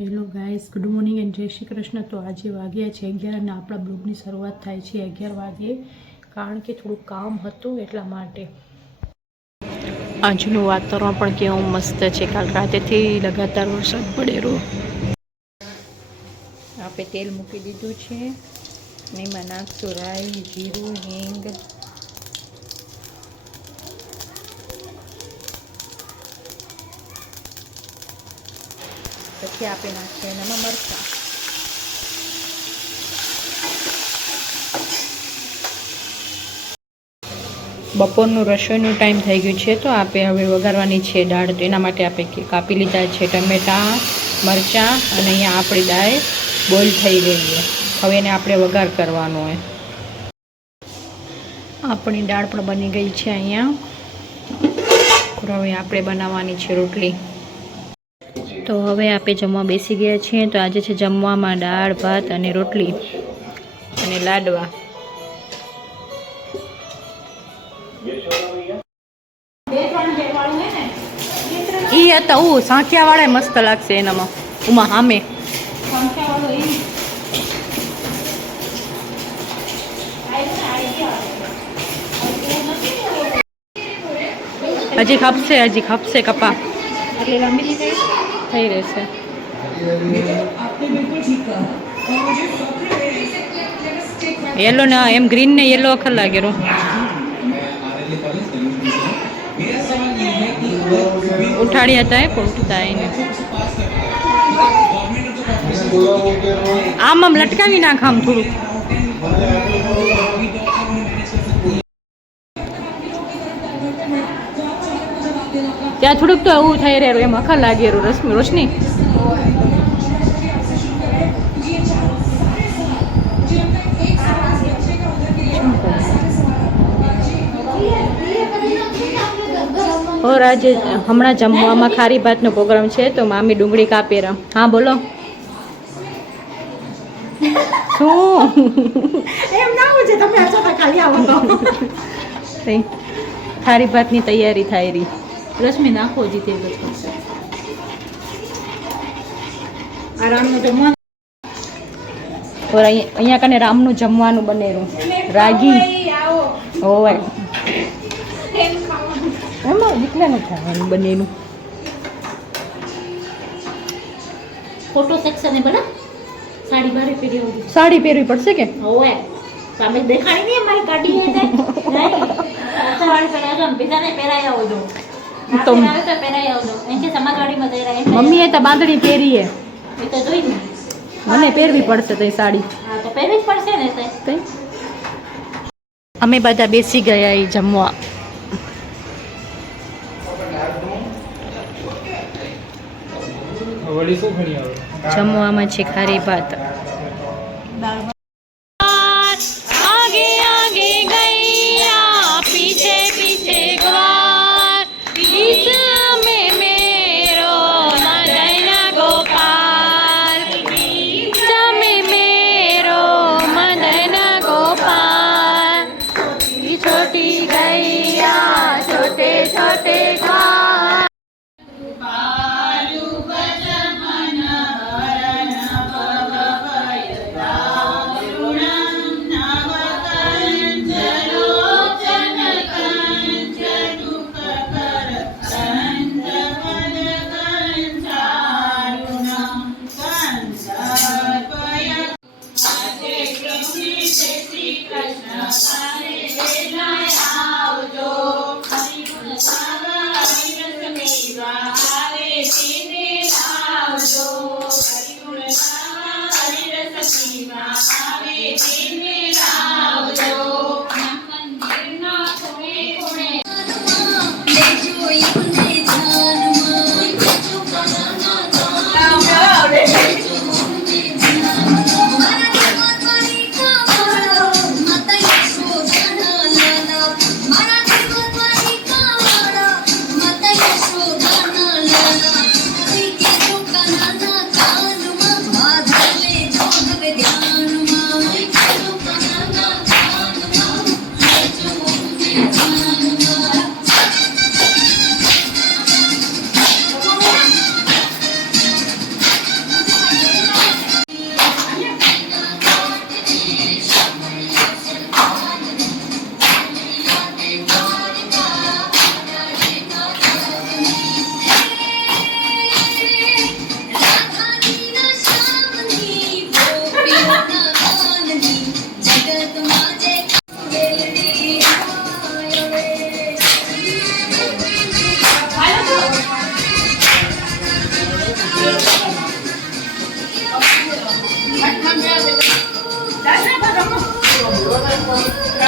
Hello guys, good morning and Jai Shri Krishna. તો આજે વાગ્યા છે અગિયાર અને આપણા બ્લોગની શરૂઆત થાય છે અગિયાર વાગે, કારણ કે થોડું કામ હતું એટલા માટે. આજનું વાતાવરણ પણ કેવું મસ્ત છે. કાલ રાતેથી લગાતાર વરસાદ પડેલો. આપણે તેલ મૂકી દીધું છે એમાં નાખશું રાઈ, જીરું, હિંગ પછી આપી નાખીએ એનામાં મરચાં. બપોરનું રસોઈનું ટાઈમ થઈ ગયું છે, તો આપણે હવે વઘારવાની છે દાળ, તો એના માટે આપણે કાપી લીધા છે ટમેટાં, મરચાં અને અહીંયા આપણી દાળ બોઇલ થઈ ગઈ છે. હવે એને આપણે વઘાર કરવાનો હોય. આપણી દાળ પણ બની ગઈ છે અહીંયા. હવે આપણે બનાવવાની છે રોટલી. તો હવે આપણે જમવા બેસી ગયા છીએ. તો આજે છે જમવામાં દાળ, ભાત અને રોટલી અને લાડવા. ઈ હતા હું સાંખિયા વાળા મસ્ત લાગશે એનામાં. ઉમા હામે. હજી ખપશે હજી ખપશે કપા. થઈ રહેશે યેલો ને, એમ ગ્રીન ને યેલો અખર લાગેલું ઉઠાડ્યા હતા પણ ઉઠતા એને આમ આમ લટકાવી નાખ આમ થોડુંક. ત્યાં થોડુંક તો એવું થઈ રહ્યું એમ અખર રહ્યું રશ્મિ રોશની. ઓર આજે હમણાં જમવામાં ખારી ભાતનો પ્રોગ્રામ છે તો મામી ડુંગળી કાપી રમ. હા બોલો. શું? એમ ના હોય તમે ખાલી આવો તો. ખારી ભાતની તૈયારી થાય રહી. રશ્મિ નાખો જીતે બધું જમવાનું. અહીંયા અહીંયા કને રામનું જમવાનું બનેલું. રાગી. હોય એમાં દીકરાનું ખાવાનું બનેલું. ફોટો સેક્શન એ બના સાડી બારે પહેરી સાડી પહેરવી પડશે કે? હોય સામે દેખાડી નહીં અમારી કાઢી સાડી પહેરાય જો તો- તો મમ્મીએ તો બાંધણી પહેરી એ. તો જોઈ મને પહેરવી પડશે તઈ સાડી. પહેરવી જ પડશે ને તઈ અમે બધા બેસી ગયા એ જમવા. જમવામાં છે ખારી ભાત.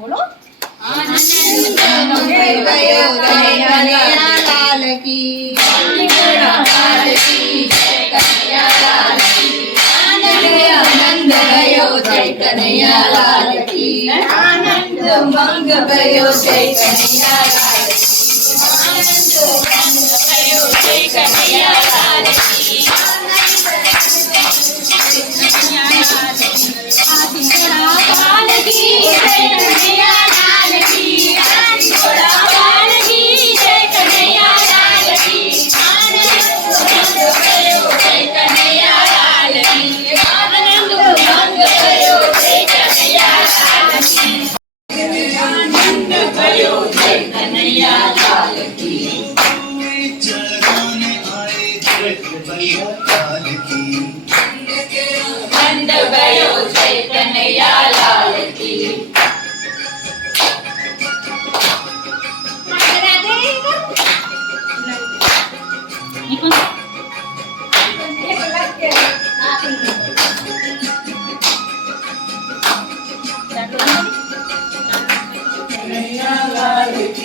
बोलो की आनंद मंग भयो जय कन्हैया लाल आनंद मंग भयो जय कन्हैया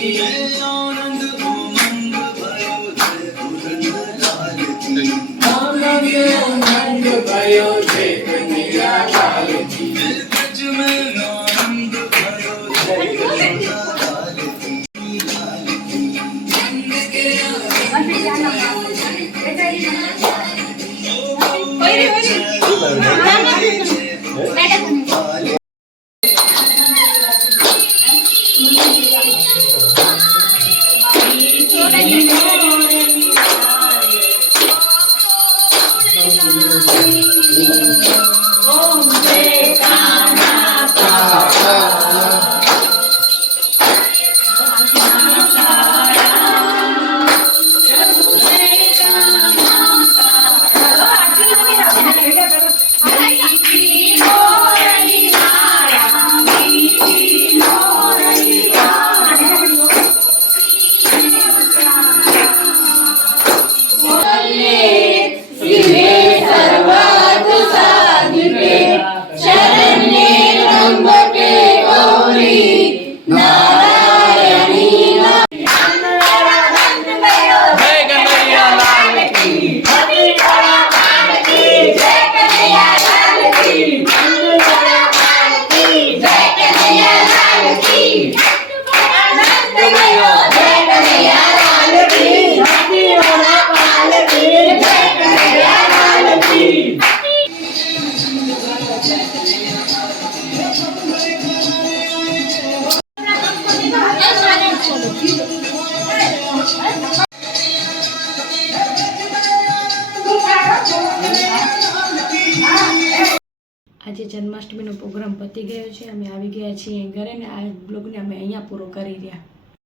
I don't know. આજે જન્માષ્ટમીનો પ્રોગ્રામ પતી ગયો છે. અમે આવી ગયા છીએ ઘરે ને આ બ્લોગને અમે અહીંયા પૂરો કરી રહ્યા.